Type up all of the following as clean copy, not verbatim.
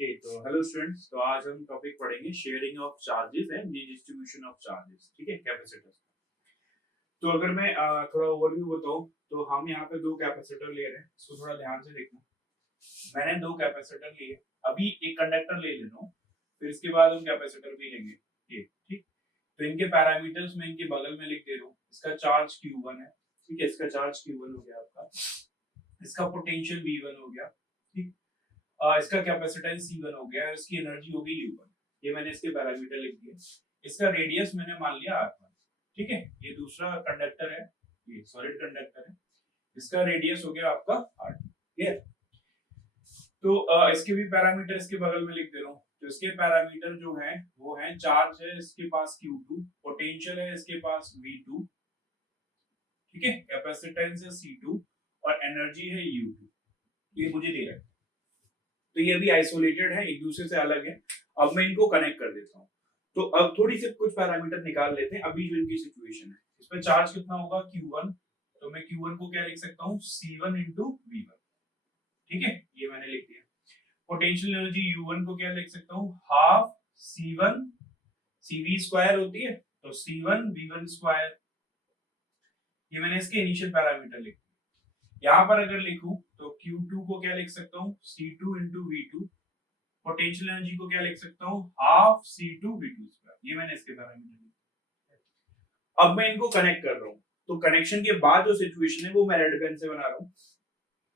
Okay तो hello students, तो आज हम टॉपिक पढ़ेंगे sharing of charges and distribution of charges. ठीक है, कैपेसिटर। तो अगर मैं थोड़ा ओवरव्यू बताऊं तो हम यहाँ पे दो कैपेसिटर ले रहे हैं, इसको थोड़ा ध्यान से देखना। मैंने दो कैपेसिटर लिए, अभी एक कंडक्टर ले लेना हूं, फिर इसके बाद हम कैपेसिटर भी लेंगे। ये ठीक। तो इनके पैरामीटर्स मैं इनके बगल में लिख दे रहा हूँ। इसका चार्ज Q1 है, ठीक है, इसका चार्ज Q1 हो गया आपका, इसका पोटेंशियल V1 हो गया, ठीक। इसका कैपेसिटेंस C1 हो गया और इसकी एनर्जी हो गई U1। ये मैंने इसके पैरामीटर लिख दिए। इसका रेडियस मैंने मान लिया R1, ठीक है। ये दूसरा कंडक्टर है, ये सॉलिड कंडक्टर है, इसका रेडियस हो गया आपका R2। क्लियर। तो इसके भी पैरामीटर इसके बगल में लिख दे रहा हूँ। तो इसके पैरामीटर जो है वो है, चार्ज है इसके पास Q2, पोटेंशियल है इसके पास V2, ठीक है, कैपेसिटेंस है C2 और एनर्जी है U2। ये मुझे दे रहा है। तो ये भी आइसोलेटेड है, एक दूसरे से अलग है। अब मैं इनको कनेक्ट कर देता हूँ। तो अब थोड़ी सी कुछ पैरामीटर निकाल लेते हैं। अभी जो इनकी सिचुएशन है, इसमें चार्ज कितना होगा Q1, तो मैं Q1 को क्या लिख सकता हूँ, C1 into V1, ठीक है, ये मैंने लिख दिया। पोटेंशियल एनर्जी U1 को क्या लिख सकता हूँ, हाफ C1 CV स्क्वायर होती है, तो C1 V1 स्क्वायर। ये मैंने इसके इनिशियल पैरामीटर लिख दिए। यहाँ पर अगर लिखूं तो Q2 को क्या लिख सकता हूँ, C2 into V2। Potential energy को क्या लिख सकता हूँ, हाफ C2 V2 स्क्वायर। ये मैंने इसके पैरामीटर लिखे। अब मैं इनको कनेक्ट कर रहा हूँ। तो कनेक्शन के बाद जो सिचुएशन है वो मैं रेड पेन से बना रहा हूँ।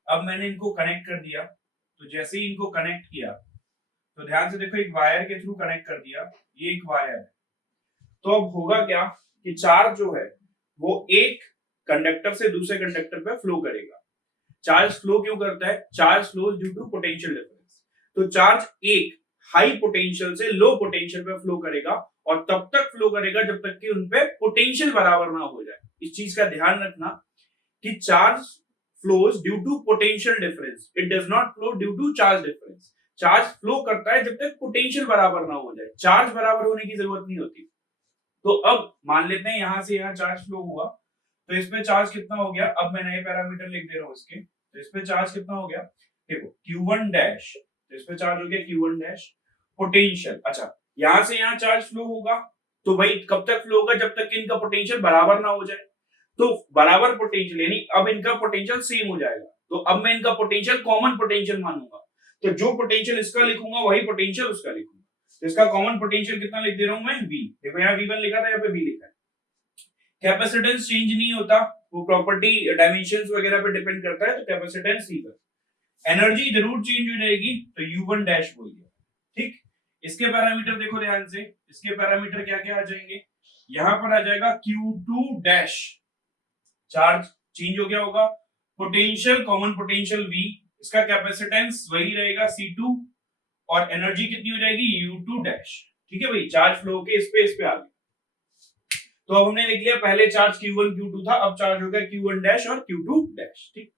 अब मैंने इनको कनेक्ट कर दिया। तो जैसे ही इनको कनेक्ट किया, तो ध्यान से देखो, एक वायर के थ्रू कनेक्ट कर दिया, ये एक वायर है। तो अब होगा क्या कि चार्ज जो है वो एक कंडक्टर से दूसरे कंडक्टर पे फ्लो करेगा। चार्ज फ्लो क्यों करता है, charge flows due to potential difference. तो चार्ज एक हाई पोटेंशियल से लो पोटेंशियल पे फ्लो करेगा और तब तक फ्लो करेगा जब तक कि उनपे पोटेंशियल बराबर ना हो जाए। इस चीज का ध्यान रखना कि charge flows due to potential difference, it does not flow due to charge difference. Charge flow करता है जब तक पोटेंशियल बराबर ना हो जाए, चार्ज बराबर होने की जरूरत नहीं होती। तो अब मान लेते हैं यहां से यहां चार्ज फ्लो हुआ, तो इसमें चार्ज कितना हो गया। अब मैं नए पैरामीटर लिख दे रहा हूं इसके। तो इसमें चार्ज कितना हो गया, देखो Q1 डैश, तो इसमें चार्ज हो गया Q1 डैश। पोटेंशियल, अच्छा, यहां से यहां चार्ज फ्लो होगा, तो भाई कब तक फ्लो होगा, जब तक कि इनका पोटेंशियल बराबर ना हो जाए। तो बराबर पोटेंशियल यानी अब इनका पोटेंशियल सेम हो जाएगा। तो अब मैं इनका पोटेंशियल कॉमन पोटेंशियल मानूंगा। तो जो पोटेंशियल इसका लिखूंगा वही पोटेंशियल उसका लिखूंगा। तो इसका कॉमन पोटेंशियल कितना लिख दे रहा हूं मैं, V। देखो यहाँ V1 लिखा था, यहाँ पे V लिखा है। कैपेसिटेंस चेंज नहीं होता, वो प्रॉपर्टी डायमेंशंस वगैरह पे डिपेंड करता है। तो कैपेसिटेंस C पर, एनर्जी जरूर चेंज हो जाएगी, तो U1 डैश बोल दिया, ठीक। इसके पैरामीटर देखो ध्यान से, इसके पैरामीटर क्या क्या आ जाएंगे, यहां पर आ जाएगा Q2 डैश, चार्ज चेंज हो गया होगा, पोटेंशियल कॉमन पोटेंशियल V, इसका कैपेसिटेंस वही रहेगा C2 और एनर्जी कितनी हो जाएगी U2 डैश, ठीक है भाई। चार्ज फ्लो के इस पे आ गया। तो अब हमने लिख लिया, पहले चार्ज Q1 Q2 था, अब चार्ज हो गया Q1 डैश और Q2 डैश, ठीक।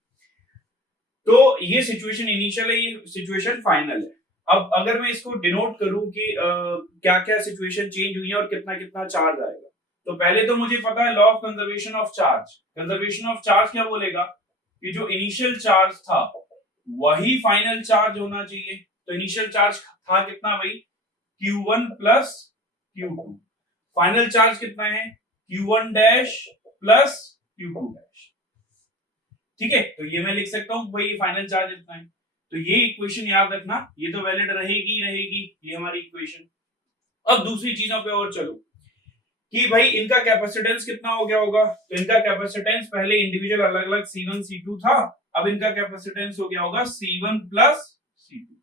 तो ये सिचुएशन इनिशियल है, ये सिचुएशन फाइनल है। अब अगर मैं इसको डिनोट करूं कि क्या क्या सिचुएशन चेंज हुई है और कितना कितना चार्ज आएगा, तो पहले तो मुझे पता है law of conservation of charge. Conservation of charge क्या बोलेगा कि जो इनिशियल चार्ज था वही फाइनल चार्ज होना चाहिए। तो इनिशियल चार्ज था कितना भाई, Q1 plus Q2। Final charge कितना है, Q1 dash plus Q2 dash, ठीक है। तो ये मैं लिख सकता हूं भाई फाइनल चार्ज इतना है। तो ये इक्वेशन याद रखना, ये तो वैलिड रहेगी रहेगी, ये हमारी इक्वेशन। अब दूसरी चीजों पे और चलो कि भाई इनका कैपेसिटेंस कितना हो गया होगा। तो इनका कैपेसिटेंस पहले इंडिविजुअल अलग अलग C1 C2 था, अब इनका कैपेसिटेंस हो गया होगा C1 प्लस C2।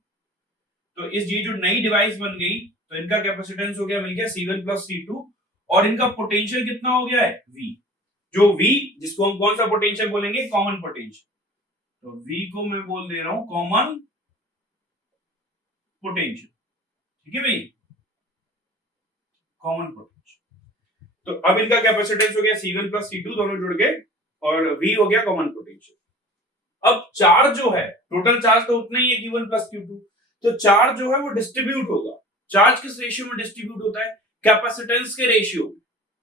तो इस ये जो नई डिवाइस बन गई, तो इनका कैपेसिटेंस हो गया, मिल गया C1 प्लस C2 और इनका पोटेंशियल कितना हो गया है V। जो V, जिसको हम कौन सा पोटेंशियल बोलेंगे, कॉमन पोटेंशियल। तो V को मैं बोल दे रहा हूं कॉमन पोटेंशियल, ठीक है भाई, कॉमन पोटेंशियल। तो अब इनका कैपेसिटेंस हो गया C1 प्लस C2 दोनों जुड़ गए और V हो गया कॉमन पोटेंशियल। अब चार्ज जो है, टोटल चार्ज तो उतना ही है Q1 प्लस Q2, तो चार्ज जो है वो डिस्ट्रीब्यूट होगा। चार्ज किस रेशियो में डिस्ट्रीब्यूट होता है, कैपेसिटेंस के रेशियो में,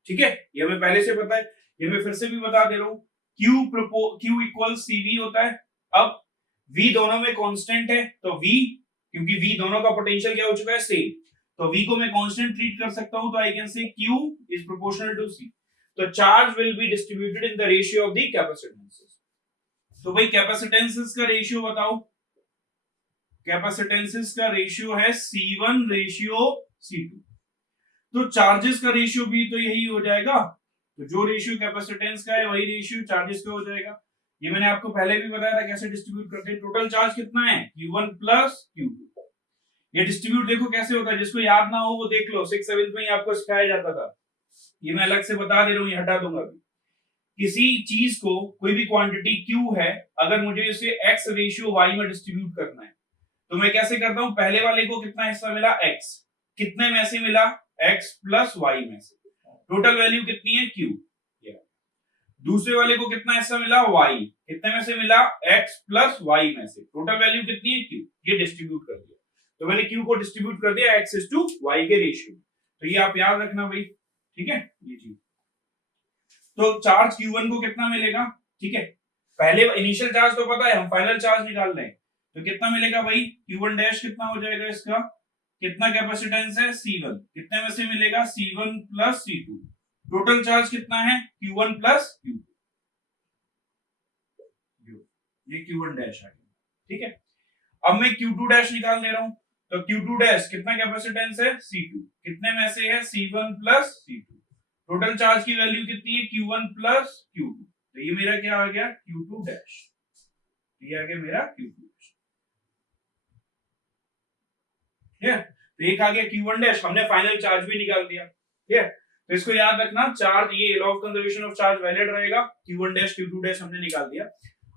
ठीक है। ये हमें पहले से पता है, ये मैं फिर से भी बता दे रहा हूं, Q इक्वल CV होता है। अब V दोनों में कांस्टेंट है, तो V क्योंकि V दोनों का पोटेंशियल क्या हो चुका है, सेम। तो V को मैं कांस्टेंट ट्रीट कर सकता हूं, तो I can say Q is proportional to C। तो charge will be distributed in the ratio of the capacitances. तो भाई कैपेसिटेंसेस का रेशियो बताओ, कैपेसिटेंसेस का रेशियो है C1 रेशियो C2। तो चार्जेस का रेशियो भी तो यही हो जाएगा, तो जो रेशियो कैपेसिटेंस का है वही रेशियो चार्जेस का हो जाएगा। ये मैंने आपको पहले भी बताया था कैसे डिस्ट्रीब्यूट करते हैं। टोटल चार्ज कितना है, Q1 प्लस Q2। ये डिस्ट्रीब्यूट देखो कैसे होता है, जिसको याद ना हो वो देख लो, 6th-7th में ही आपको सिखाया जाता था। ये मैं अलग से बता दे रहा हूँ, ये हटा दूंगा अभी। किसी चीज को कोई भी क्वांटिटी Q है, अगर मुझे इसे X रेशियो Y में डिस्ट्रीब्यूट करना है, तो मैं कैसे करता हूं, पहले वाले को कितना हिस्सा मिला, X, कितने में से मिला, X प्लस Y में से, टोटल वैल्यू कितनी है, Q। दूसरे वाले को कितना हिस्सा मिला, Y, कितने में से मिला, X प्लस Y में से, टोटल वैल्यू कितनी है, Q। ये डिस्ट्रीब्यूट कर दिया, तो मैंने Q को डिस्ट्रीब्यूट कर दिया X टू Y के रेशियो। तो ये आप याद रखना भाई, ठीक है, ये चीज। तो चार्ज Q1 को कितना मिलेगा, ठीक है, पहले इनिशियल चार्ज तो पता है, हम फाइनल चार्ज निकाल रहे हैं, तो कितना मिलेगा भाई, Q1 डैश कितना हो जाएगा, इसका कितना कैपेसिटेंस है, C1, कितने में से मिलेगा, C1 plus C2। Total charge कितना है, Q1 प्लस Q2, ये Q1 डैश आ गया, ठीक है। अब मैं Q2 डैश निकाल दे रहा हूं, तो Q2 डैश कितना कैपेसिटेंस है, C2, कितने में से है, C1 plus C2। Total charge की वैल्यू कितनी है, Q1 प्लस Q2, तो ये मेरा क्या आ गया, Q2 डैश, ये आ गया मेरा Q2 डैश, ठीक है। तो एक आ गया Q1 डैश, हमने फाइनल चार्ज भी निकाल दिया, ठीक है। तो इसको याद रखना, चार्ज, ये law of conservation of charge valid रहेगा, Q1 डैश Q2 डैश हमने निकाल दिया।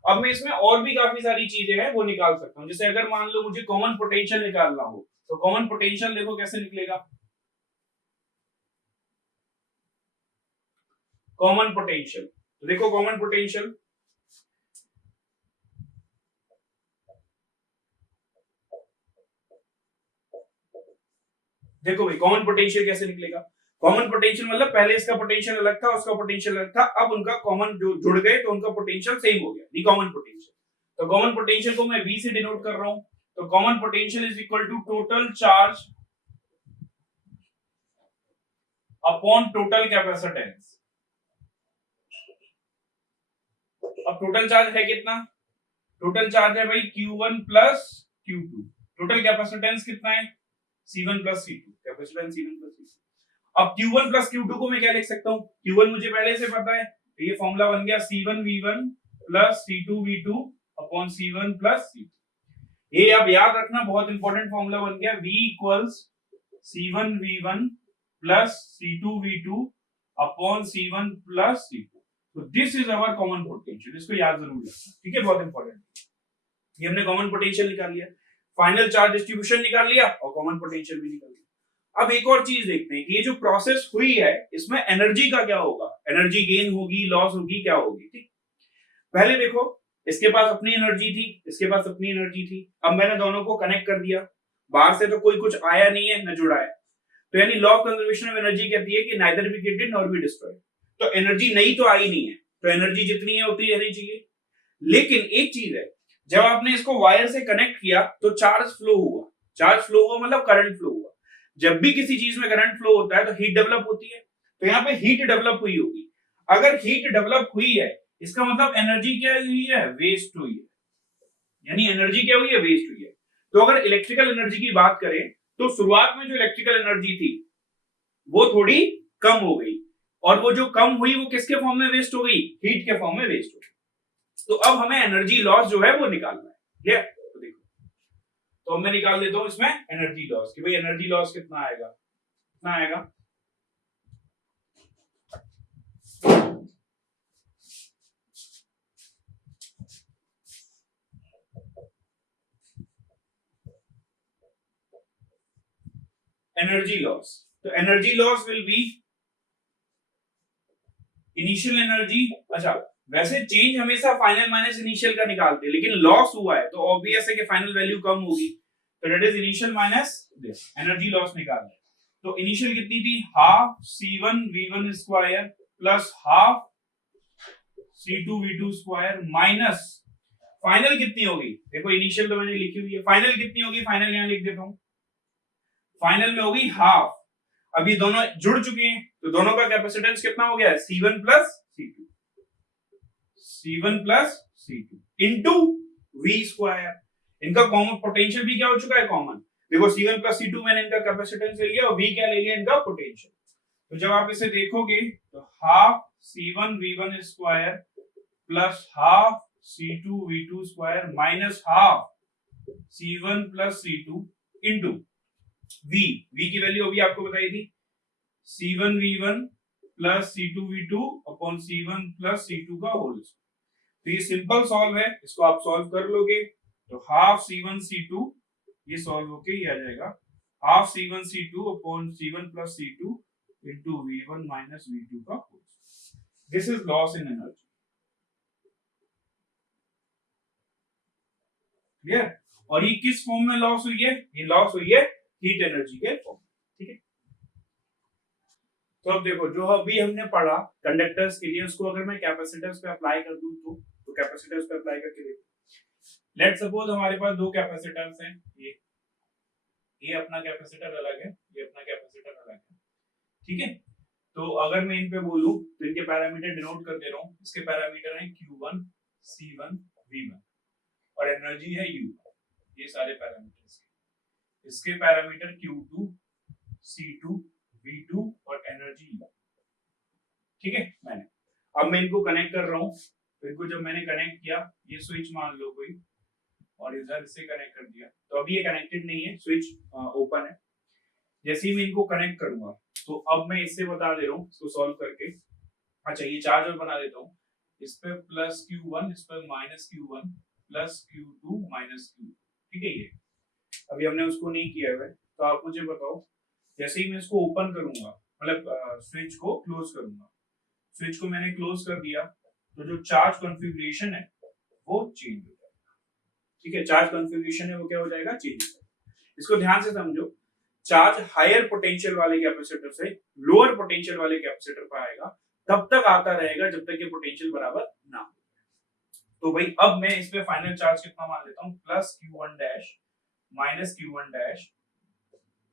अब मैं इसमें और भी काफी सारी चीजें हैं वो निकाल सकता हूं, जैसे अगर मान लो मुझे कॉमन पोटेंशियल निकालना हो, तो कॉमन पोटेंशियल देखो कैसे निकलेगा, कॉमन पोटेंशियल, तो देखो कॉमन पोटेंशियल, देखो भाई कॉमन पोटेंशियल कैसे निकलेगा। कॉमन पोटेंशियल मतलब पहले इसका पोटेंशियल अलग था, उसका पोटेंशियल अलग था, अब उनका कॉमन जो जुड़ गए तो उनका पोटेंशियल सेम हो गया, ये कॉमन पोटेंशियल। तो कॉमन पोटेंशियल को मैं V से डिनोट कर रहा हूं, तो common potential is equal to total charge upon total capacitance. अब टोटल चार्ज है कितना, टोटल चार्ज है भाई Q1 plus Q2, total capacitance कितना है, C1 plus C2, capacitance C1 plus C2। अब Q1 प्लस Q2 को मैं क्या लिख सकता हूं, Q1 मुझे पहले से पता है, तो ये फॉर्मूला बन गया C1V1 plus C2V2 upon C1 plus C2। ये अब याद रखना, बहुत इंपॉर्टेंट फॉर्मूला बन गया, V equals C1V1 plus C2V2 upon C1 plus C2। तो this is our common potential, इसको याद जरूर रखना, ठीक है, बहुत इंपॉर्टेंट। ये हमने कॉमन पोटेंशियल निकाल लिया, फाइनल चार्ज डिस्ट्रीब्यूशन निकाल लिया और कॉमन पोटेंशियल भी निकाल लिया। अब एक और चीज देखते हैं कि ये जो प्रोसेस हुई है इसमें एनर्जी का क्या होगा, एनर्जी गेन होगी, लॉस होगी, क्या होगी, ठीक। पहले देखो, इसके पास अपनी एनर्जी थी, इसके पास अपनी एनर्जी थी, अब मैंने दोनों को कनेक्ट कर दिया, बाहर से तो कोई कुछ आया नहीं है न जुड़ा है, तो यानी law of conservation of energy कहती है कि neither be created nor be destroyed. तो एनर्जी नई तो आई नहीं है, तो एनर्जी जितनी है उतनी रहनी चाहिए। लेकिन एक चीज है, जब आपने इसको वायर से कनेक्ट किया तो चार्ज फ्लो हुआ, चार्ज फ्लो हुआ मतलब करंट फ्लो हुआ। जब भी किसी चीज में करंट फ्लो होता है तो हीट डेवलप होती है, तो यहाँ पे हीट डेवलप हुई होगी। अगर हीट डेवलप हुई है इसका मतलब एनर्जी क्या हुई है, वेस्ट हुई है, यानी एनर्जी क्या हुई है, वेस्ट हुई है। तो अगर इलेक्ट्रिकल एनर्जी की बात करें तो शुरुआत में जो इलेक्ट्रिकल एनर्जी थी वो थोड़ी कम हो गई, और वो जो कम हुई वो किसके फॉर्म में वेस्ट हो गई, हीट के फॉर्म में वेस्ट हो गई। तो अब हमें एनर्जी लॉस जो है वो निकालना है, क्लियर। तो देखो, तो मैं निकाल देता हूं इसमें एनर्जी लॉस, कि भाई एनर्जी लॉस कितना आएगा, कितना आएगा, एनर्जी लॉस। तो energy loss will be initial energy, अच्छा वैसे चेंज हमेशा फाइनल माइनस इनिशियल का निकालते हैं, लेकिन लॉस हुआ है तो ऑब्वियस है कि फाइनल वैल्यू कम होगी, तो that is initial minus this, energy loss निकालना है। तो इनिशियल कितनी थी, half C1V1 square plus half C2V2 square minus final कितनी होगी, देखो इनिशियल तो मैंने लिखी हुई है, फाइनल कितनी होगी, फाइनल यहां लिख देता हूं, फाइनल में होगी हाफ। अभी दोनों जुड़ चुके हैं तो दोनों का कैपेसिटेंस कितना हो गया है, C1 plus C2, C1 plus C2 into V square. इनका कॉमन पोटेंशियल भी क्या हो चुका है, कॉमन। देखो C1 प्लस C2 मैंने इनका कैपेसिटेंस ले लिया और V क्या ले लिया, इनका पोटेंशियल। तो जब आप इसे देखोगे तो half C1 V1 square plus half C2 V2 square minus half C1 plus C2 into V की वैल्यू अभी आपको बताई थी, C1 V1 plus C2 V2 upon C1 plus C2 का होल। तो ये सिंपल सॉल्व है, इसको आप सॉल्व कर लोगे तो हाफ C1 C2 ये सॉल्व होके ही आ जाएगा, half C1 C2 upon C1 plus C2 into V1 minus V2 का whole. This is loss in energy, clear. और ये किस फॉर्म में लॉस हुई है, ये लॉस हुई है हीट एनर्जी के फॉर्म में, ठीक है। तो अब देखो जो अभी हमने पढ़ा कंडक्टर्स के लिए, उसको अगर मैं कैपेसिटर्स पे अप्लाई कर दूं तो कैपेसिटर्स पे अप्लाई करके देखो। लेट सपोज हमारे पास दो कैपेसिटर्स हैं, ये अपना कैपेसिटर अलग है, ये अपना कैपेसिटर अलग है, ठीक है। तो अगर मैं इन पे बोलूं तो इनके पैरामीटर डिनोट कर दे रहा हूं, इसके पैरामीटर हैं Q1 C1 V1 और एनर्जी है U, ये सारे पैरामीटर्स। इसके पैरामीटर Q2 C2 V2 और एनर्जी U, ठीक है। अब मैं इनको कनेक्ट कर रहा हूं, तो इनको जब मैंने कनेक्ट किया, ये स्विच मान लो कोई, और इधर से कनेक्ट कर दिया, तो अभी ये कनेक्टेड नहीं है, स्विच ओपन है। जैसे ही मैं इनको कनेक्ट करूंगा तो अब मैं इससे बता दे रहा हूँ इसको सॉल्व करके। अच्छा ये चार्ज और बना देता हूँ, इस पे प्लस Q1, इस पे minus Q1 plus Q2 minus Q2, ठीक है। ये अभी हमने उसको नहीं किया है, तो आप मुझे बताओ जैसे ही मैं इसको ओपन करूंगा, मतलब स्विच को क्लोज करूंगा, स्विच को मैंने क्लोज कर दिया तो जो चार्ज कॉन्फ़िगरेशन है वो चेंज हो जाएगा, ठीक है। चार्ज कॉन्फ़िगरेशन है वो क्या हो जाएगा, चेंज हो जाएगा। इसको ध्यान से समझो, चार्ज हायर पोटेंशियल वाले कैपेसिटर से लोअर पोटेंशियल वाले कैपेसिटर पर आएगा, तब तक आता रहेगा जब तक ये पोटेंशियल बराबर ना हो। तो भाई अब मैं इस पे फाइनल चार्ज कितना मान लेता हूं, plus Q1 dash minus Q1 dash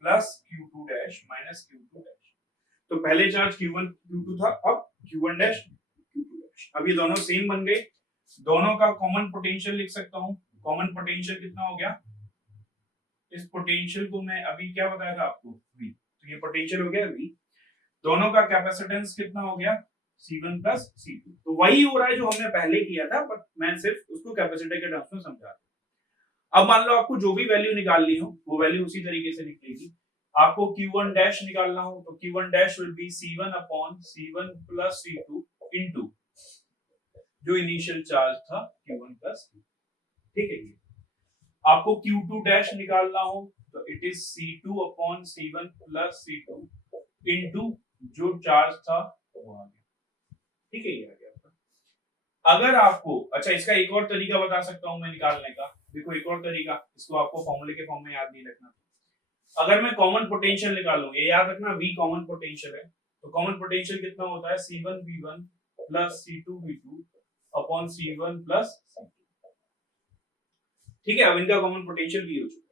plus Q2 dash minus Q2 dash. तो पहले चार्ज Q1 Q2 था, अब Q1 डैश Q2 डैश। अब ये दोनों सेम बन गए, दोनों का कॉमन पोटेंशियल लिख सकता हूं। कॉमन पोटेंशियल कितना हो गया, इस पोटेंशियल को मैं अभी क्या बताया था आपको, V, तो ये पोटेंशियल हो गया V। दोनों का कैपेसिटेंस कितना हो गया, C1 प्लस C2। तो वही हो रहा है जो हमने पहले किया था, बट मैं सिर्फ उसको कैपेसिटर के टर्म्स में समझा रहा हूं। अब मान लो आपको जो भी वैल्यू निकालनी हो वो वैल्यू उसी तरीके से निकलेगी। आपको Q1 डैश निकालना हो तो Q1 dash will be C1 upon C1 plus C2 into जो इनिशियल चार्ज था Q1 प्लस, ठीक है। आपको Q2 डैश निकालना हो तो it is C2 upon C1 plus C2 into जो चार्ज था वो आ गया, ठीक है। ये आ गया आपका। अगर आपको, अच्छा इसका एक और तरीका बता सकता हूं मैं निकालने का, देखो एक और तरीका, इसको आपको फॉर्मूले के फॉर्म में याद नहीं रखना। अगर मैं कॉमन पोटेंशियल निकालूं, ये याद रखना V कॉमन पोटेंशियल है, तो कॉमन पोटेंशियल कितना होता है, C1 V1 plus C2 V2 upon C1 plus C2, ठीक है। अब इनका कॉमन पोटेंशियल भी हो चुका है।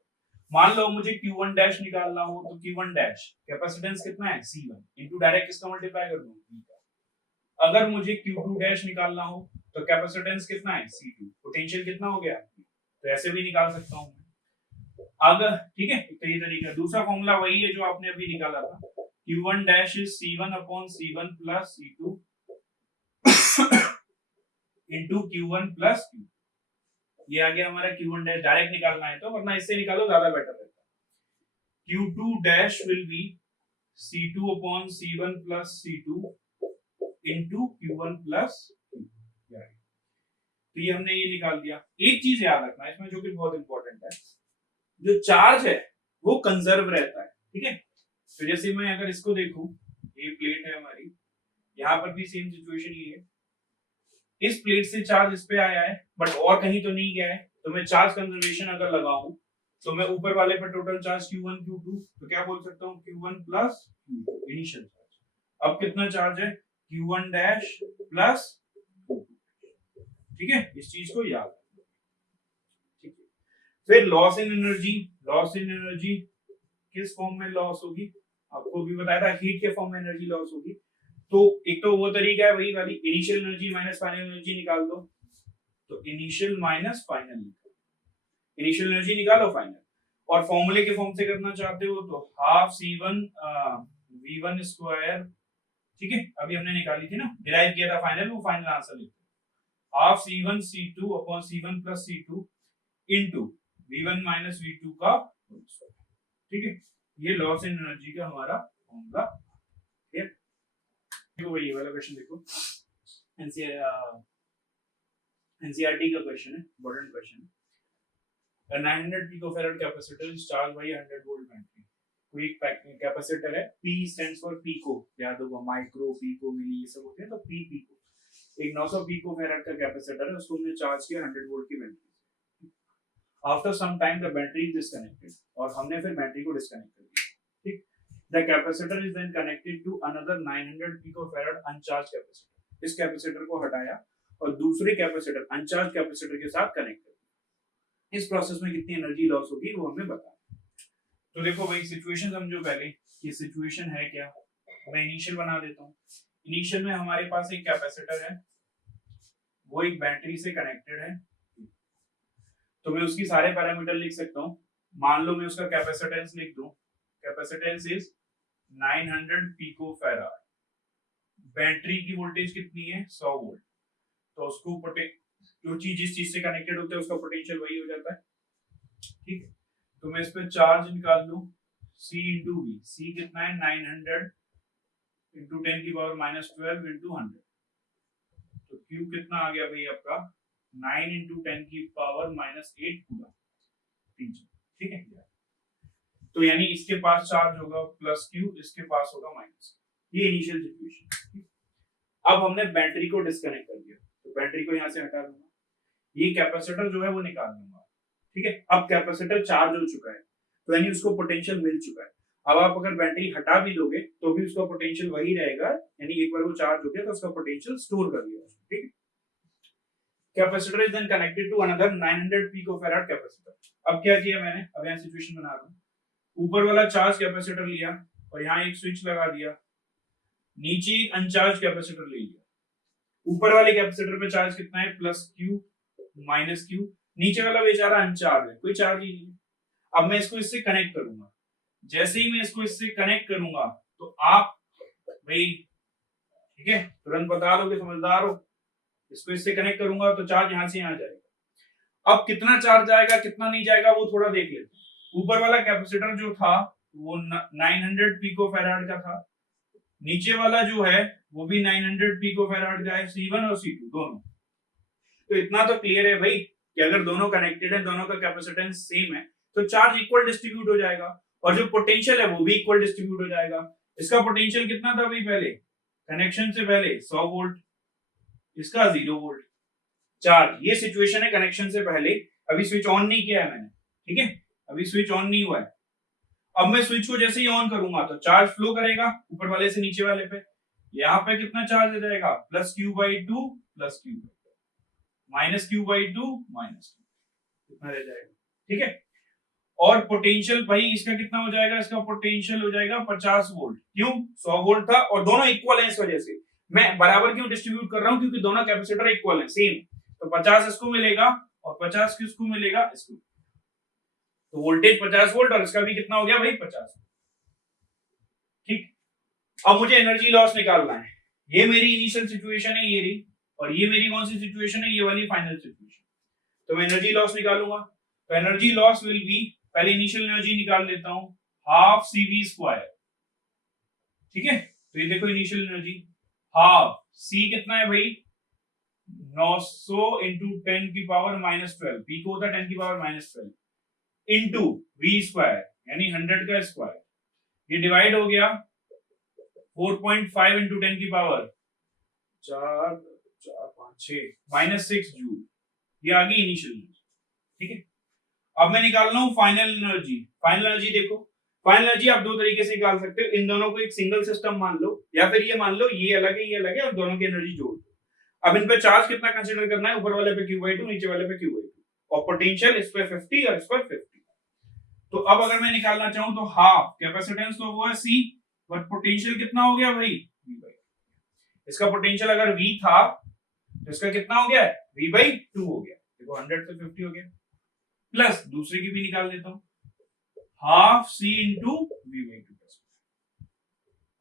मान लो मुझे Q1 डैश निकालना हो तो Q1 डैश कैपेसिटेंस कितना है, C1 इनटू डायरेक्ट किसका मल्टीप्लाई कर दूं। अगर मुझे Q2 डैश निकालना हो तो कैपेसिटेंस कितना है, C2, पोटेंशियल कितना हो गया, तो ऐसे भी निकाल सकता हूं अगर, ठीक है। तो ये तरीका, दूसरा फॉर्मूला वही है जो आपने अभी निकाला था, Q1 dash is C1 upon C1 plus C2 into Q1 plus Q। ये आ गया हमारा Q1 डैश, डायरेक्ट निकालना है तो, वरना इससे निकालो ज्यादा बेटर रहता है। Q2 dash will be C2 upon C1 plus C2 into Q1 plus Q। तो ये हमने ये निकाल दिया। एक चीज याद रखना इसमें जो कि बहुत इंपॉर्टेंट है, जो चार्ज है वो कंजर्व रहता है, ठीक है। तो जैसे मैं अगर इसको देखूं, ये प्लेट है हमारी, यहाँ पर भी सेम सिचुएशन ये है, इस प्लेट से चार्ज इस पे आया है बट और कहीं तो नहीं गया है, तो मैं चार्ज कंजर्वेशन अगर लगाऊं तो मैं ऊपर वाले पे टोटल चार्ज Q1 Q2, तो क्या बोल सकता हूँ, Q1 प्लस इनिशियल चार्ज। अब कितना चार्ज है, Q1 डैश प्लस, ठीक है। इस चीज को याद, फिर लॉस इन एनर्जी किस फॉर्म में लॉस होगी, आपको भी बताया था हीट के फॉर्म में एनर्जी लॉस होगी। तो एक तो वो तरीका है वही वाली initial energy minus final energy निकाल दो, तो initial minus final, initial energy निकालो फाइनल, और फॉर्मूले के फॉर्म से करना चाहते हो तो हाफ C1 V1 स्क्वायर, ठीक है, अभी हमने निकाली थी ना, डिराइव किया था फाइनल, वो फाइनल आंसर लिखते half C1 C2 upon C1 plus C2 into V1 minus V2 का, ठीक है, ये लॉस इन एनर्जी का हमारा फॉर्मूला है। देखो ये वाला क्वेश्चन देखो, एनसीईआरटी का क्वेश्चन है, इंपॉर्टेंट क्वेश्चन है। A 900 picofarad capacitor is charged by a 100 volt battery. कोई कैपेसिटर है, P stands for pico, याद होगा माइक्रो, पिको, मिली, ये सब होते हैं, तो P पिको, एक 900 पिकोफैराड का कैपेसिटर है, उसको हमने चार्ज किया 100 वोल्ट की battery. After some time the battery is disconnected, और हमने फिर बैटरी को डिस्कनेक्ट कर दिया, ठीक। The capacitor is then connected to another 900 picofarad uncharged capacitor. इस कैपेसिटर को हटाया और दूसरे कैपेसिटर अनचार्ज कैपेसिटर के साथ कनेक्ट कर। इस प्रोसेस में कितनी एनर्जी लॉस होगी वो हमें बताना। तो देखो भाई सिचुएशन समझो पहले, ये सिचुएशन है क्या, मैं इनिशियल बना देता हूँ। इनिशियल में हमारे पास एक कैपेसिटर है, वो एक बैटरी से कनेक्टेड है, तो मैं उसकी सारे पैरामीटर लिख सकता हूँ। मान लो मैं उसका कैपेसिटेंस लिख दूं, कैपेसिटेंस इज 900 पिकोफैराड, बैटरी की वोल्टेज कितनी है 100 वोल्ट, तो उसको जो चीज जिस चीज से कनेक्टेड होता है उसका पोटेंशियल वही हो जाता है, ठीक है। तो मैं इस पे चार्ज निकाल लूं, C इंटू V, C कितना है 900 इंटू 10 की पावर माइनस 12 इंटू 100, तो Q कितना आ गया भाई आपका 9 इंटू 10 की पावर माइनस 8 पूरा, ठीक है। तो यानी इसके पास चार्ज होगा प्लस Q, इसके पास होगा माइनस। ये इनिशियल सिचुएशन। अब हमने बैटरी को डिस्कनेक्ट कर दिया, तो बैटरी को यहां से हटा दूंगा, ये कैपेसिटर जो है वो निकाल दूंगा, ठीक है। अब कैपेसिटर चार्ज हो चुका है, तो यानी उसको पोटेंशियल मिल चुका है। अब आप अगर बैटरी हटा भी दोगे तो भी उसका पोटेंशियल वही रहेगा, यानी एक बार वो चार्ज हो गया तो उसका पोटेंशियल स्टोर कर लिया, ठीक है। Capacitor is then connected to another 900 picofarad capacitor. अब क्या किया मैंने, अब यहां सिचुएशन बना रहा हूं, ऊपर वाला चार्ज कैपेसिटर लिया और यहां एक स्विच लगा दिया, नीचे एक अनचार्ज कैपेसिटर ले लिया। ऊपर वाले कैपेसिटर पे चार्ज कितना है प्लस Q माइनस Q, नीचे वाला बेचारा अनचार्ज है, कोई चार्ज ही नहीं। अब मैं इसको इससे कनेक्ट करूंगा, जैसे ही मैं इसको इससे कनेक्ट करूंगा तो आप भाई, ठीक है, तुरंत बता दो कि समझदार हो, इसको इससे कनेक्ट करूंगा तो चार्ज यहां से यहां जाएगा। अब कितना चार्ज जाएगा कितना नहीं जाएगा वो थोड़ा देख लेते हैं। ऊपर वाला कैपेसिटर जो था वो 900 पिकोफैराड का था, नीचे वाला जो है वो भी 900 पिकोफैराड का है, C1 और C2 दोनों। तो इतना तो क्लियर है भाई कि अगर दोनों कनेक्टेड है, दोनों का कैपेसिटेंस सेम है, तो चार्ज इक्वल डिस्ट्रीब्यूट हो जाएगा और जो पोटेंशियल है वो भी इक्वल डिस्ट्रीब्यूट हो जाएगा। इसका पोटेंशियल कितना था भाई पहले, कनेक्शन से पहले 100 वोल्ट, इसका 0 वोल्ट चार्ज। ये सिचुएशन है कनेक्शन से पहले, अभी स्विच ऑन नहीं किया है मैंने, ठीक है, अभी स्विच ऑन नहीं हुआ है। अब मैं स्विच को जैसे ही ऑन करूंगा तो चार्ज फ्लो करेगा ऊपर वाले से नीचे वाले पे, यहाँ पे कितना चार्ज आ जाएगा plus Q/2 plus Q minus Q/2 minus Q, कितना रह जाएगा, ठीक है। और पोटेंशियल भाई इसका कितना हो जाएगा, इसका पोटेंशियल हो जाएगा 50 वोल्ट, क्यों 100 वोल्ट था और दोनों इक्वल हैं, इस वजह से मैं बराबर क्यों डिस्ट्रीब्यूट कर रहा हूं, क्योंकि दोनों कैपेसिटर इक्वल हैं, सेम, तो 50 इसको मिलेगा और 50 किसको मिलेगा, इसको। तो वोल्टेज 50 वोल्ट और इसका भी कितना हो गया भाई 50, ठीक। अब मुझे एनर्जी लॉस निकालना है, ये मेरी इनिशियल सिचुएशन है ये रही, और ये मेरी कौन सी सिचुएशन है, ये वाली फाइनल सिचुएशन। तो मैं एनर्जी लॉस निकालूंगा, तो एनर्जी लॉस विल बी, पहले इनिशियल एनर्जी निकाल लेता हूं, हाफ CV स्क्वायर, ठीक है। तो ये देखो इनिशियल एनर्जी हाफ, C कितना है भाई 900 इंटू 10 की पावर माइनस 12, P को होता है 10 की power minus 12 into V square यानी 100 का स्क्वायर, ये डिवाइड हो गया 4.5 इंटू 10 की पावर 4 4 5 6 माइनस 6 जूल, ये आ गई इनिशियल एनर्जी, ठीक है। अब मैं निकाल रहा हूं फाइनल एनर्जी। फाइनल एनर्जी देखो, फाइनल एनर्जी आप दो तरीके से निकाल सकते हो, इन दोनों को एक सिंगल सिस्टम मान लो, या फिर ये मान लो ये अलग है ये अलग है और दोनों की एनर्जी जोड़ दो। अब इन पे चार्ज कितना कंसीडर करना है, ऊपर वाले पे Q/2 नीचे वाले पे Q/2, और पोटेंशियल इस पे 50 और इस पर 50। तो अब अगर मैं निकालना चाहूं तो हाफ कैपेसिटेंस तो वो है C, बट पोटेंशियल कितना हो गया भाई V/2। इसका पोटेंशियल अगर V था तो इसका कितना हो गया है V/2 हो गया। देखो 100 से 50 हो गया, प्लस दूसरे की भी निकाल देता हूं, हाफ C इंटू V/2।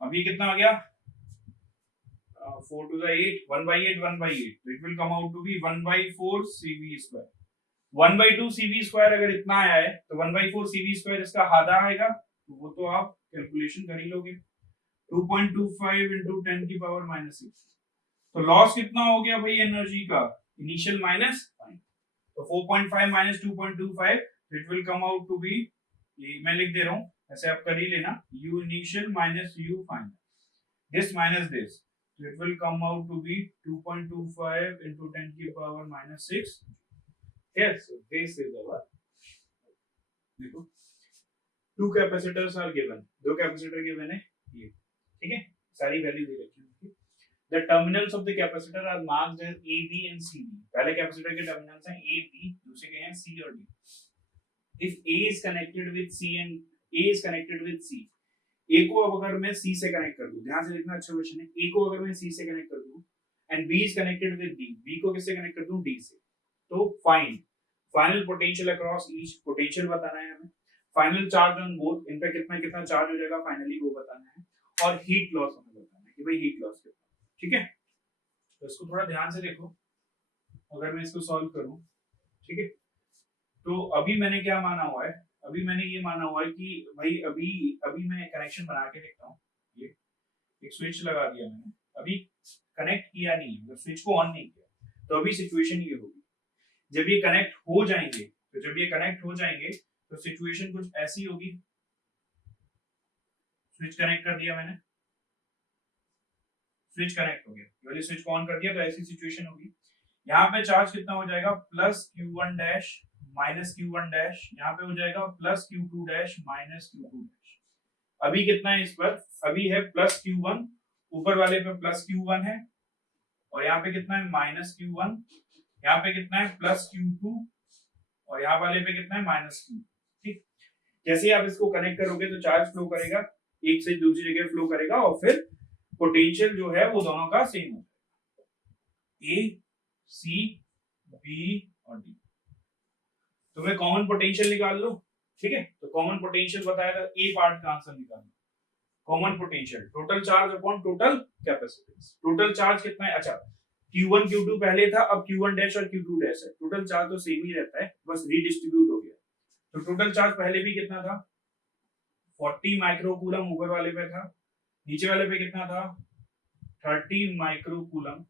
अब ये कितना आ गया 4 to the 8, 1/8, 1/8, so it will come out to be 1/4 CV²। 1/2 CV² अगर इतना आया है तो 1/4 CV² इसका आधा आएगा, तो वो तो आप कैलकुलेशन कर ही लोगे। 2.25 into 10 की पावर -6। तो लॉस कितना हो गया भाई एनर्जी का, इनिशियल माइनस फाइनल, तो 4.5 minus 2.25, it will come out to be, ये मैं लिख दे रहा हूं, ऐसे आप कर ही लेना, u initial minus u final, this minus this, so it will come out to be 2.25 into 10 की power -6। yes, so this is our, देखो two capacitors are given, दो कैपेसिटर गिवन है ये, ठीक है, सारी वैल्यू दे रखी है। The terminals of the capacitor are marked as A, B and C, D। पहले कैपेसिटर के टर्मिनल्स हैं A, B, दूसरे के हैं C और D। If A is connected with C and A is connected with C, A को अब अगर मैं C से कनेक्ट कर दूं, ध्यान से देखना, अच्छा क्वेश्चन है, A को अगर मैं C से कनेक्ट कर दूं and B is connected with D, B को किससे कनेक्ट कर दूं, D से, तो find final potential across each, potential बताना है हमें, फाइनल चार्ज ऑन बोथ, इन पे कितना कितना चार्ज हो जाएगा फाइनली वो बताना है, और हीट लॉस हमें बताना है कि भाई हीट लॉस कितना, ठीक है। तो इसको थोड़ा ध्यान से देखो, अगर मैं इसको सॉल्व करूं, ठीक है, तो अभी मैंने क्या माना हुआ है, अभी मैंने ये माना हुआ है कि भाई अभी मैं कनेक्शन बना के देखता हूँ, ये एक स्विच लगा दिया मैंने, अभी कनेक्ट किया नहीं है, मतलब स्विच को ऑन नहीं किया, तो अभी सिचुएशन ये होगी, जब ये कनेक्ट हो जाएंगे, तो जब ये कनेक्ट हो जाएंगे तो सिचुएशन कुछ ऐसी होगी, स्विच कनेक्ट कर दिया मैंने, स्विच कनेक्ट हो गया, वाली स्विच को ऑन कर दिया, तो ऐसी सिचुएशन होगी, यहाँ पे चार्ज कितना हो जाएगा plus Q1 dash minus Q1 dash, यहाँ पे हो जाएगा plus Q2 dash minus Q2 dash. अभी कितना है इस पर, अभी है प्लस Q1, ऊपर वाले पे प्लस Q1 है, और यहाँ पे कितना है माइनस Q1, यहाँ पे कितना है प्लस Q2, और यहाँ वाले पे कितना है माइनस Q। ठीक, जैसे आप इसको कनेक्ट करोगे तो चार्ज फ्लो करेगा, एक से दूसरी जगह फ्लो करेगा, और फिर पोटेंशियल जो है वो दोनों का सेम हो जाएगा, ए सी बी और डी। तो मैं कॉमन पोटेंशियल निकाल लो, ठीक है, तो कॉमन पोटेंशियल बताया था, ए पार्ट का आंसर निकालना, common potential total charge upon total capacitance, total charge कितना है, अच्छा Q1 Q2 पहले था, अब Q1 डैश और Q2 डैश है, टोटल चार्ज तो सेम ही रहता है, बस रीडिस्ट्रीब्यूट हो गया। तो टोटल चार्ज पहले भी कितना था 40 माइक्रोकूलम, ऊपर वाले पे था, नीचे वाले पे कितना था 30 microcoulomb,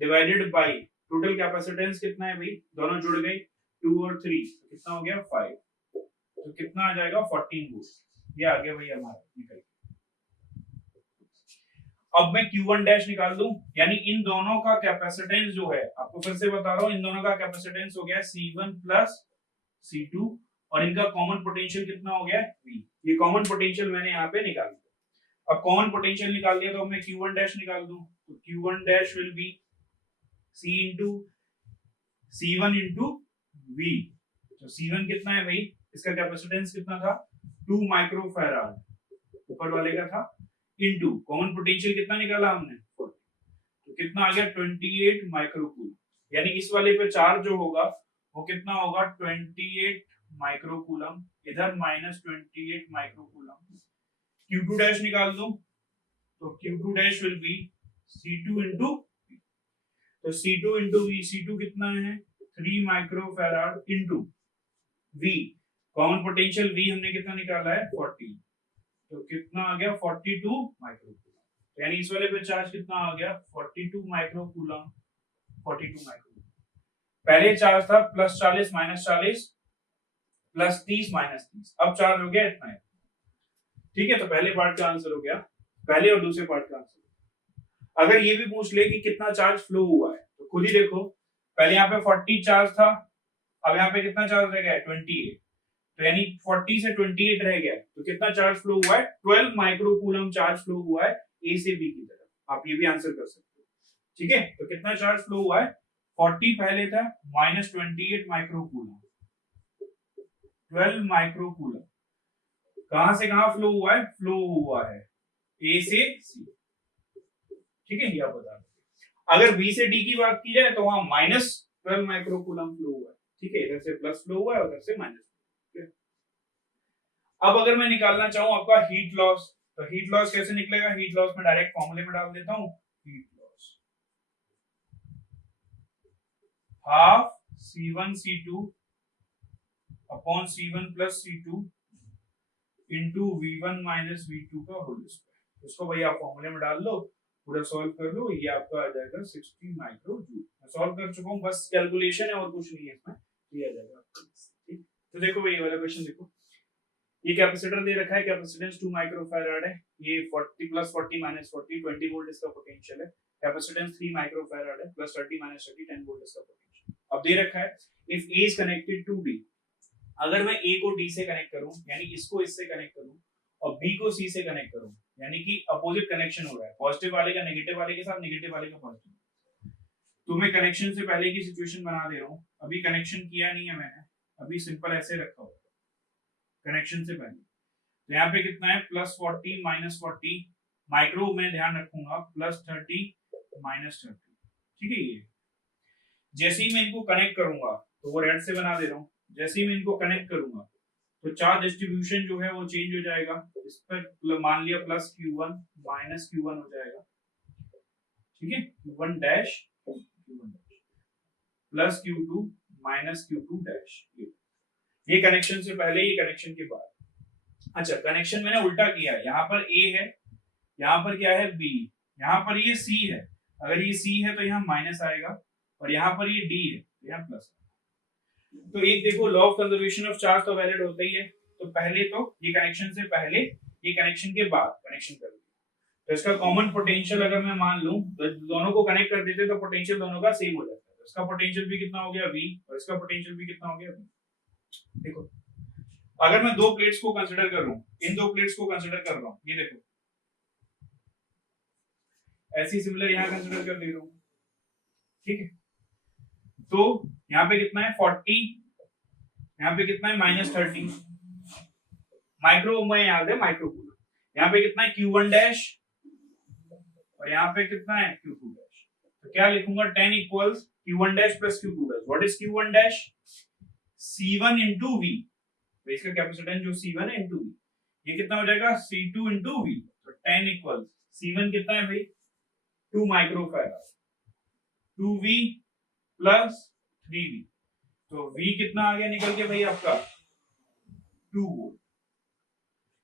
divided by total capacitance कितना है भाई, दोनों जुड़ गए 2 और 3, तो कितना हो गया 5, तो कितना आ जाएगा 14 वोल्ट, ये आ गया भाई हमारा निकल। अब मैं Q1 डैश निकाल दूं, यानी इन दोनों का कैपेसिटेंस जो है, आपको फिर से बता रहा हूं, इन दोनों का कैपेसिटेंस हो गया C1 प्लस C2, और इनका कॉमन पोटेंशियल कितना हो गया V। ये कॉमन पोटेंशियल मैंने यहाँ पे निकाल दिया। अब कॉमन पोटेंशियल निकाल दिया, तो अब मैं Q1 डैश निकाल दूं, तो Q1 dash will be C into C1 into V। तो C1 कितना है भाई, इसका कैपेसिटेंस कितना था 2 माइक्रोफैराड, ऊपर वाले का था, इनटू कॉमन पोटेंशियल कितना निकाला हमने 40, तो कितना आ गया 28 माइक्रोकूलम, यानी इस वाले पे चार्ज जो होगा वो कितना होगा 28 माइक्रोकूलम, इधर माइनस 28 माइक्रोकूलम। Q2 डैश निकाल दो, तो Q2 dash will be C2 into V। तो C2 इंटू V, C2 कितना है 3 microfarad into V, common potential V हमने कितना निकाला है 40, तो कितना आ गया 42 माइक्रोकूलम, यानी इस वाले पे चार्ज कितना आ गया 42 माइक्रोकूलम, 42 माइक्रोकूलम। पहले चार्ज था प्लस 40 माइनस 40 प्लस 30 माइनस 30, अब चार्ज हो गया इतना है, ठीक है। तो पहले पार्ट का आंसर हो गया, पहले और दूसरे पार्ट का आंसर। अगर ये भी पूछ ले कि कितना चार्ज फ्लो हुआ है, तो खुद ही देखो, पहले यहाँ पे 40 चार्ज था, अब यहाँ पे कितना चार्ज रह गया 28, तो यानी 40 से 28 रह गया, तो कितना चार्ज फ्लो हुआ है 12 माइक्रोकूलम चार्ज फ्लो हुआ है ए से बी की तरफ। आप ये भी आंसर कर सकते हो, ठीक है। तो कितना चार्ज फ्लो हुआ है 40 पहले था -28 माइक्रोकूलम, 12 माइक्रोकूलम। कहां से कहां फ्लो हुआ है? फ्लो हुआ है ए से सी, ठीक है, ये आप बता दो। अगर बी से डी की बात की जाए तो वहां -12 माइक्रोकूलम फ्लो हुआ है, ठीक है, इधर से प्लस फ्लो हुआ है, उधर से माइनस। अब अगर मैं निकालना चाहूं आपका हीट लॉस, तो हीट लॉस कैसे निकलेगा? हीट लॉस में डायरेक्ट फॉर्मूले में डाल देता हूं, heat loss half C1 C2 upon C1 plus C2 into V1 minus V2 का होल स्क्वायर। उसको भाई आप फॉर्मूले में डाल लो, पूरा सॉल्व कर लो, ये आपका आ जाएगा 60 माइक्रो जूल। मैं सॉल्व कर चुका हूं, बस कैलकुलेशन है और कुछ नहीं है इसमें, ये आ जाएगा आपका। ठीक, तो देखो भाई ये वाला क्वेश्चन देखो, ये कैपेसिटर दे रखा है, कैपेसिटेंस 2 माइक्रोफैराड है, ये 40 प्लस 40 माइनस 40 20 वोल्ट इसका पोटेंशियल है, कैपेसिटेंस 3 माइक्रोफैराड है, प्लस 30 माइनस 30 10 वोल्ट इसका पोटेंशियल। अब दे रखा है if A is connected to B, अगर मैं A को D से कनेक्ट करूं, यानी इसको इससे कनेक्ट करूं, और B को C से कनेक्ट करूं, यानी कि अपोजिट कनेक्शन हो रहा है, पॉजिटिव वाले का नेगेटिव वाले के साथ, नेगेटिव वाले का पॉजिटिव। तो मैं कनेक्शन से पहले की सिचुएशन बना दे रहा हूं, अभी कनेक्शन किया नहीं है मैंने, अभी सिंपल ऐसे रखा हुआ कनेक्शन से पहले। तो यहाँ पे कितना है? प्लस 40 माइनस 40, माइक्रो में ध्यान रखूंगा, प्लस 30 माइनस 30, ठीक है। ये जैसे ही मैं इनको कनेक्ट करूंगा, तो वो रेड से बना दे रहा हूँ, जैसे ही मैं इनको कनेक्ट करूंगा तो चार्ज डिस्ट्रीब्यूशन जो है वो चेंज हो जाएगा, इस पर मान लिया प्लस Q1 माइनस Q1 हो जाएगा, ठीक है, Q1 dash plus Q2 minus Q2 dash. ये कनेक्शन से पहले, ये कनेक्शन के बाद। अच्छा, कनेक्शन मैंने उल्टा किया है, यहाँ पर A है, यहाँ पर क्या है? B, यहाँ पर ये C है, अगर ये C है तो यहाँ माइनस आएगा, और यहाँ पर ये D है तो यहाँ प्लस। तो एक देखो, law of conservation of charge तो वैलिड होता ही है, तो पहले तो ये कनेक्शन से पहले, ये कनेक्शन के बाद कनेक्शन कर दिया, तो इसका कॉमन पोटेंशियल अगर मैं मान लूं, तो दोनों को कनेक्ट कर देते तो पोटेंशियल दोनों का सेम हो जाता है, तो इसका पोटेंशियल भी कितना हो गया? V, और इसका पोटेंशियल भी कितना हो गया? V। देखो, अगर मैं दो प्लेट्स को कंसीडर कर रहा हूं, इन दो प्लेट्स को कंसीडर कर रहा हूं, ये देखो, ऐसी सिमिलर यहां कंसीडर कर ले रहा हूं, ठीक है। तो यहाँ पे कितना है? 40, यहाँ पे कितना है? माइनस 30, माइक्रो में याद है माइक्रोकूलम। यहाँ पे कितना है? Q1 डैश, और यहाँ पे कितना है? Q2 dash. तो क्या लिखूंगा? 10 equals Q1 dash plus Q2 dash. What is Q1 dash? C1 into V, तो इसका कैपेसिटेंस जो C1 है इंटू V, ये कितना हो जाएगा? C2 into V। तो 10 इक्वल्स C1 कितना है भाई? 2 माइक्रोफैराड, 2V प्लस 3V, तो V कितना आ गया निकल के भाई आपका? 2 वोल्ट,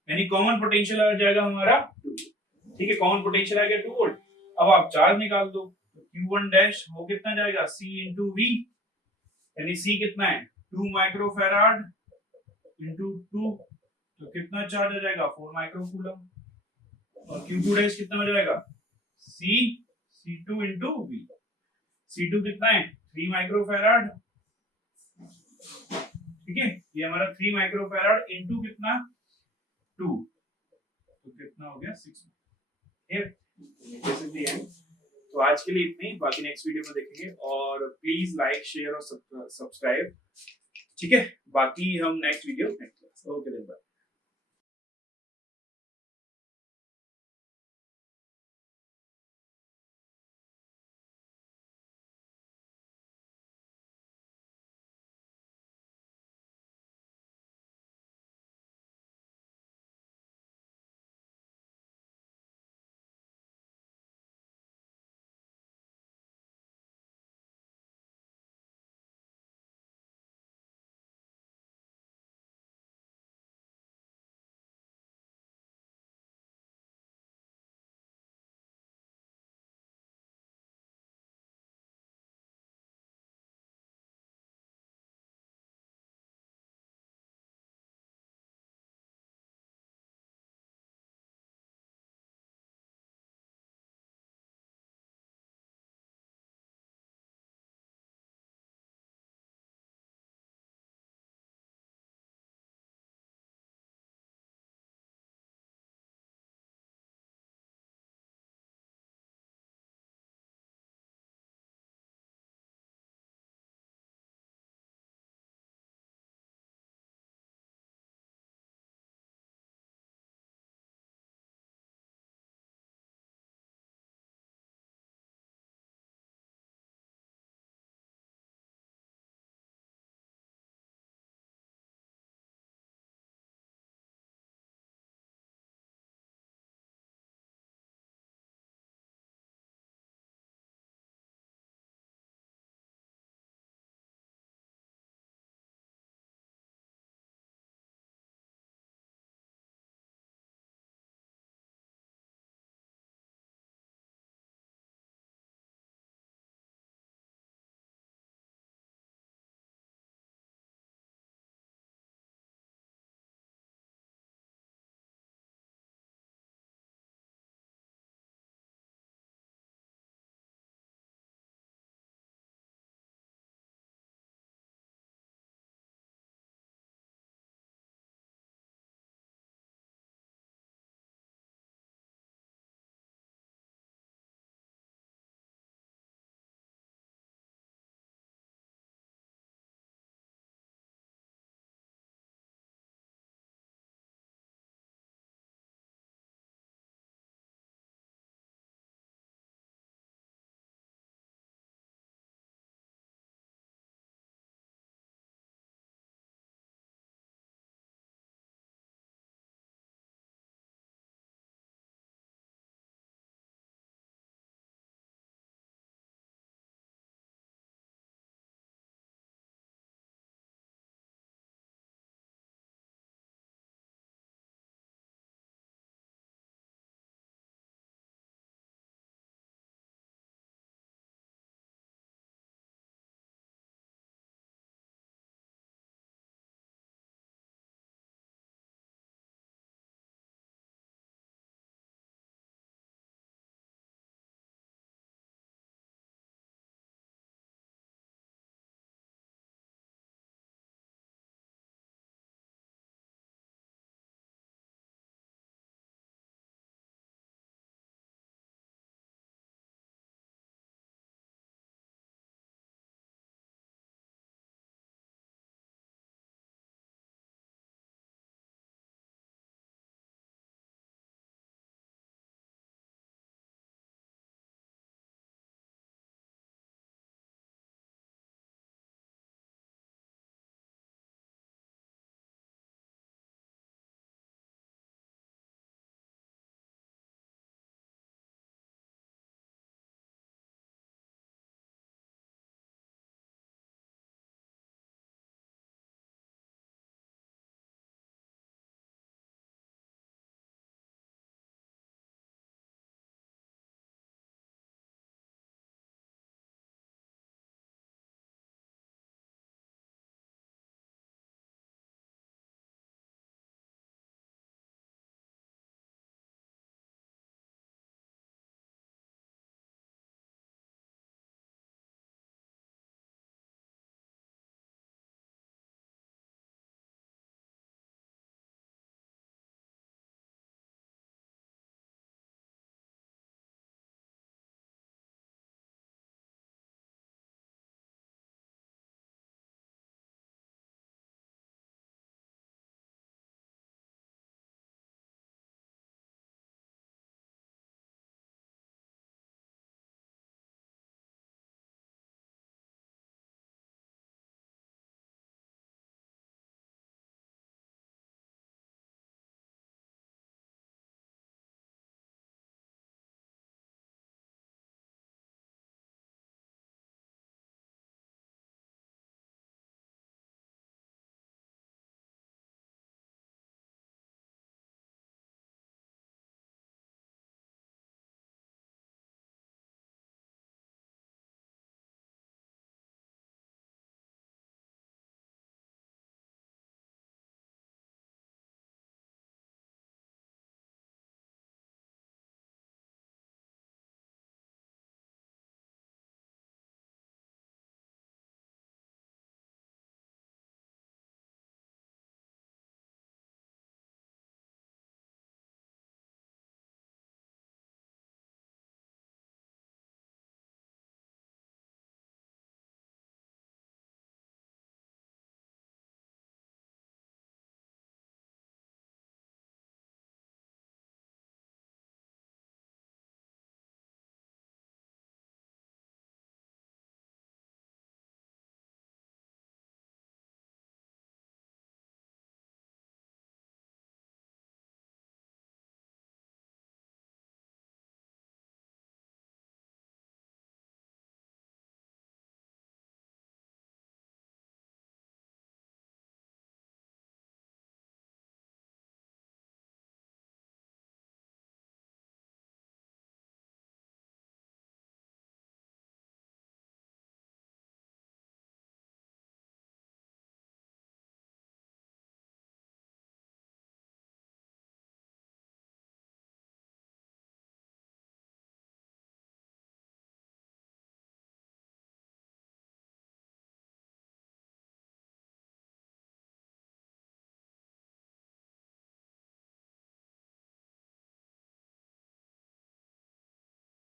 यानी कॉमन पोटेंशियल आ जाएगा हमारा 2, ठीक है, कॉमन पोटेंशियल आ गया 2 वोल्ट। अब आप चार्ज निकाल दो, तो Q1 डैश वो कितना जाएगा? C इंटू V, यानी C कितना है? 2 माइक्रोफैराड इंटू 2, तो कितना चार्ज आ जाएगा? 4 माइक्रोकूलम, और Q2 डैश कितना हो जाएगा? C2 इंटू V, C2 कितना है? 3 माइक्रोफैराड, ठीक है, ये हमारा 3 माइक्रोफैराड इंटू कितना? 2, तो कितना हो गया? 6। तो आज के लिए इतनी, बाकी नेक्स्ट वीडियो में देखेंगे, और प्लीज लाइक शेयर और सब्सक्राइब, ठीक है, बाकी हम नेक्स्ट वीडियो। Okay, bye.